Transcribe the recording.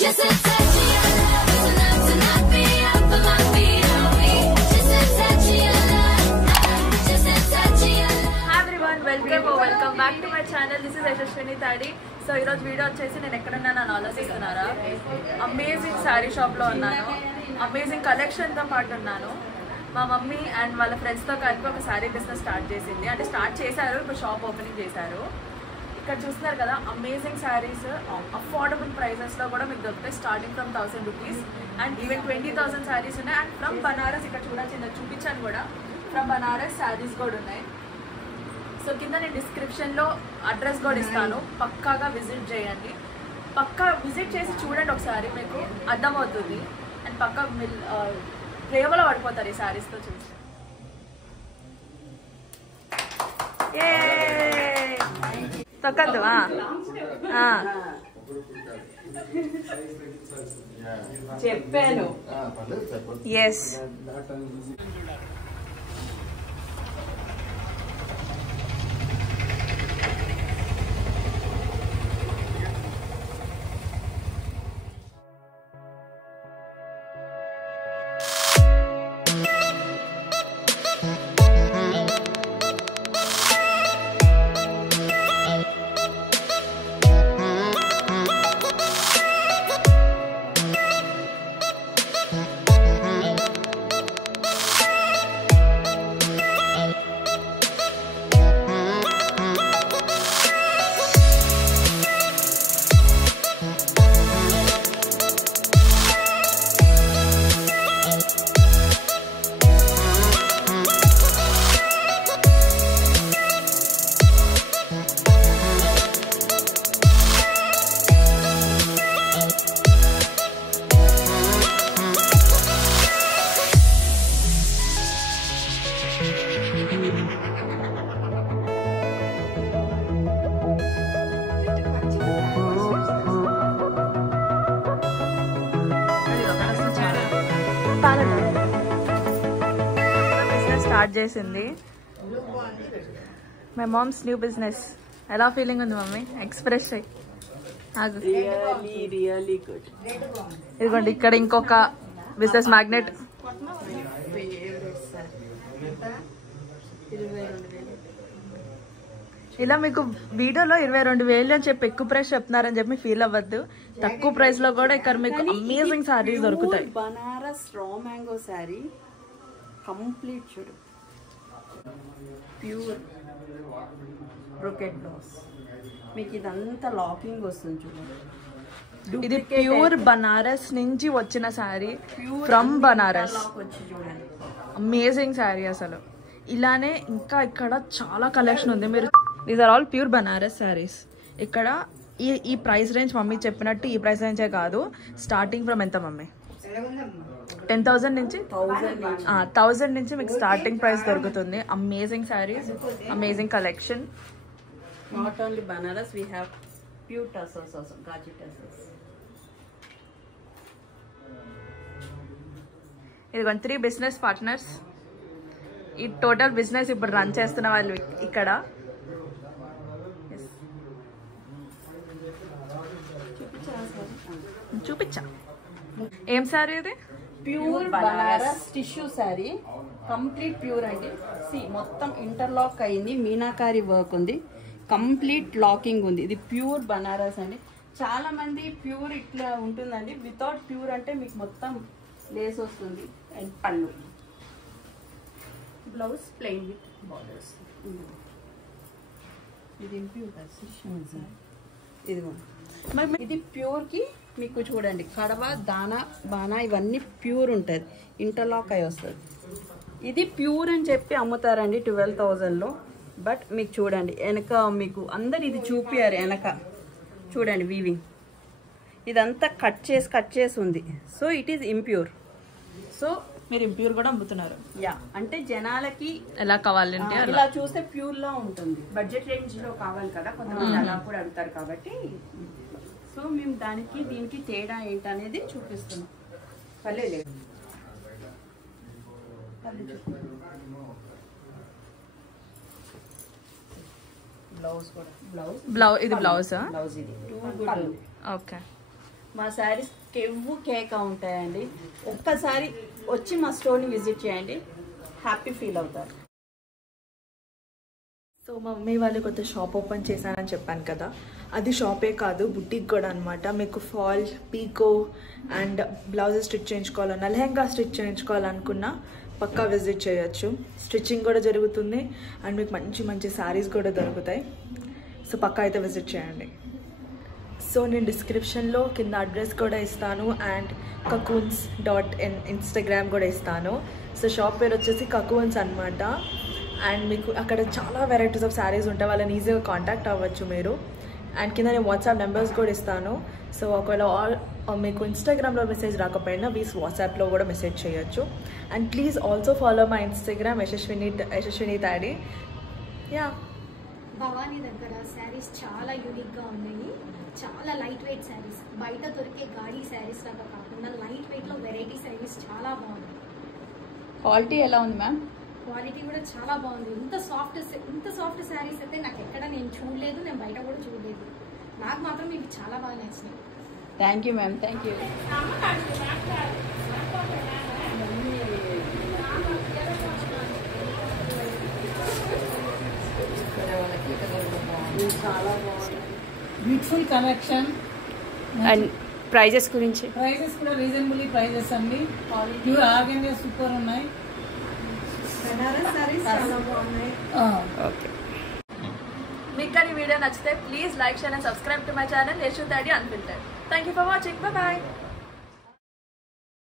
Just a touch of your love is enough to knock me off of my feet. Oh, just a touch of your love, just a touch of your love. Hi everyone, welcome back to my channel. This is Yashashwini Tadi. So ఈ రోజు video వచ్చేసి నేను ఎక్కడున్నాను అని ఆలోచిస్తున్నారా? Amazing sari షాప్లో ఉన్నాను. Amazing కలెక్షన్తో పాటు ఉన్నాను. మా మమ్మీ అండ్ వాళ్ళ ఫ్రెండ్స్తో కలిపి ఒక శారీ బిజినెస్ స్టార్ట్ చేసింది. అంటే స్టార్ట్ చేశారు, ఇప్పుడు షాప్ ఓపెనింగ్ చేశారు. ఇక్కడ చూస్తున్నారు కదా, అమేజింగ్ శారీస్ అఫోర్డబుల్ ప్రైజెస్లో కూడా మీకు దొరుకుతాయి. Starting from 1000 rupees and even 20,000 saris ఉన్నాయి. అండ్ ఫ్రమ్ బనారస్, ఇక్కడ చూపించాను కూడా, ఫ్రమ్ బనారస్ శారీస్ కూడా ఉన్నాయి. సో కింద నేను డిస్క్రిప్షన్లో అడ్రస్ కూడా ఇస్తాను, పక్కాగా విజిట్ చేయండి. పక్కా విజిట్ చేసి చూడండి, ఒకసారి మీకు అర్థమవుతుంది. అండ్ పక్కా ప్రేమలో పడిపోతారు ఈ శారీస్తో చూసి. తొక్కద్దు చెప్పాను. ఎస్, బిజినెస్ స్టార్ట్ చేసింది. My mom's new business. ఎలా ఫీలింగ్ ఉంది మమ్మీ? ఎక్స్ప్రెస్ అయ్యి రియలీ గుడ్. ఇదిగోండి, ఇక్కడ ఇంకొక బిజినెస్ మ్యాగ్నెట్. ఇలా మీకు వీడియోలో 22,000 అని చెప్పి ఎక్కువ ప్రైస్ చెప్తున్నారని చెప్పి ఫీల్ అవ్వద్దు. తక్కువ ప్రైస్ లో కూడా ఇక్కడ మీకు అమేజింగ్ సారీస్ దొరుకుతాయి. Banaras raw mango sari complete చూడు, ప్యూర్ బ్రోకెట్ బ్లౌజ్. మీకు ఇదంతా లాకింగ్ వస్తుంది చూడండి. ఇది ప్యూర్ బనారస్ నుంచి వచ్చిన శారీ, ఫ్రమ్ బనారస్. వచ్చి చూడండి, అమేజింగ్ శారీ అసలు. ఇలానే ఇంకా ఇక్కడ చాలా కలెక్షన్ ఉంది. మీరు these are all pure Banaras saris. ఇక్కడ ఈ ప్రైస్ రేంజ్ మమ్మీ చెప్పినట్టు ఈ ప్రైస్ రేంజే కాదు. స్టార్టింగ్ ఫ్రమ్ ఎంత మమ్మీ? 10,000 నుంచి 1000 నుంచి మీకు స్టార్టింగ్ ప్రైస్ దొరుకుతుంది. Amazing saris, amazing collection. Not only Banaras, we have pure tussars also, గాజీ టసల్స్. ఇదిగోండి 3 బిజినెస్ పార్ట్నర్స్. ఈ టోటల్ బిజినెస్ ఇప్పుడు రన్ చేస్తున్న వాళ్ళు ఇక్కడ. చూపించా. ఏం శారీ ఇది? Pure Banaras tissue sari, complete pure అండి. సి మొత్తం ఇంటర్లాక్ అయింది, మీనాకారి వర్క్ ఉంది, కంప్లీట్ లాకింగ్ ఉంది. ఇది ప్యూర్ బనారస్ అండి. చాలా మంది ప్యూర్ ఇట్లా ఉంటుందండి, వితౌట్ ప్యూర్ అంటే మీకు మొత్తం లేస్ వస్తుంది. అండ్ పళ్ళు, బ్లౌజ్ ప్లెయిన్ విత్ బార్డర్స్. ఇది ప్యూర్ ఇదిగోండి. ఇది ప్యూర్ కి మీకు చూడండి, కడవ దానా బానా ఇవన్నీ ప్యూర్ ఉంటుంది, ఇంటర్లాక్ అయి వస్తుంది. ఇది ప్యూర్ అని చెప్పి అమ్ముతారండి 12,000లో. బట్ మీకు చూడండి వెనక, మీకు అందరు ఇది చూపియారు వెనక చూడండి, వీవింగ్ ఇదంతా కట్ చేసి ఉంది. So it is impure. So మీరు ఇంప్యూర్ కూడా అమ్ముతున్నారు. యా, అంటే జనాలకి ఎలా కావాలంటే ఇలా చూస్తే ప్యూర్ లా ఉంటుంది. బడ్జెట్ రేంజ్ లో కావాలి కదా కొంతమంది, అలా కూడా అడుగుతారు. కాబట్టి సో మేము దానికి దీనికి తేడా ఏంటనేది చూపిస్తున్నాం. పర్లేదు, బ్లౌజ్ కూడా, ఇది బ్లౌజ్. బ్లౌజ్ ఇది టూ గుడ్. ఓకే, మా శారీస్ కెవ్వు కేక ఉంటాయండి. ఒక్కసారి వచ్చి మా స్టోర్ని విజిట్ చేయండి, హ్యాపీ ఫీల్ అవుతారు. సో మా మమ్మీ వాళ్ళు కొత్త షాప్ ఓపెన్ చేశానని చెప్పాను కదా, అది షాపే కాదు బుటీక్ కూడా అనమాట. మీకు fall, pico and blouses stitch చేయించుకోవాలన్నా, లెహంగా స్టిచ్ చేయించుకోవాలనుకున్నా పక్కా విజిట్ చేయొచ్చు. స్టిచ్చింగ్ కూడా జరుగుతుంది అండ్ మీకు మంచి మంచి శారీస్ కూడా దొరుకుతాయి. సో పక్కా అయితే విజిట్ చేయండి. సో నేను డిస్క్రిప్షన్లో కింద అడ్రస్ కూడా ఇస్తాను అండ్ cocoons.in ఇన్స్టాగ్రామ్ కూడా ఇస్తాను. సో షాప్ పేరు వచ్చేసి cocoons అనమాట. అండ్ మీకు అక్కడ చాలా వెరైటీస్ ఆఫ్ శారీస్ ఉంటాయి, వాళ్ళని ఈజీగా కాంటాక్ట్ అవ్వచ్చు మీరు. అండ్ కింద నేను వాట్సాప్ నెంబర్స్ కూడా ఇస్తాను. సో ఒకవేళ మీకు ఇన్స్టాగ్రామ్లో మెసేజ్ రాకపోయినా ప్లీజ్ వాట్సాప్లో కూడా మెసేజ్ చేయొచ్చు. And please also follow my Instagram Yashaswini Tadi. Yeah, Bhavani దగ్గర శారీస్ చాలా యూనిక్గా ఉన్నాయి. చాలా లైట్ వెయిట్ శారీస్, బయట దొరికే గాడీ శారీస్ లాగా కాకుండా లైట్ వెయిట్లో వెరైటీ శారీస్ చాలా బాగున్నాయి. క్వాలిటీ ఎలా ఉంది మ్యామ్? క్వాలిటీ కూడా చాలా బాగుంది. ఇంత సాఫ్ట్ శారీస్ అయితే నాకు ఎక్కడ నేను చూడలేదు, నేను బయట కూడా చూడలేదు. నాకు మాత్రం ఇవి చాలా బాగా నచ్చినాయి. Thank you ma'am, thank you. చాలా బాగుంది, బ్యూటిఫుల్ కలెక్షన్. అండ్ ప్రైజెస్ గురించి? ప్రైజెస్ కూడా రీజనబుల్ ప్రైజెస్ అండి. ప్యూర్ ఆర్గంజా సూపర్ ఉన్నాయి. ఓకే. మీకు కానీ వీడియో నచ్చితే please like, share and subscribe to my channel Yashu Tadi unfiltered. Thank you for watching. Bye.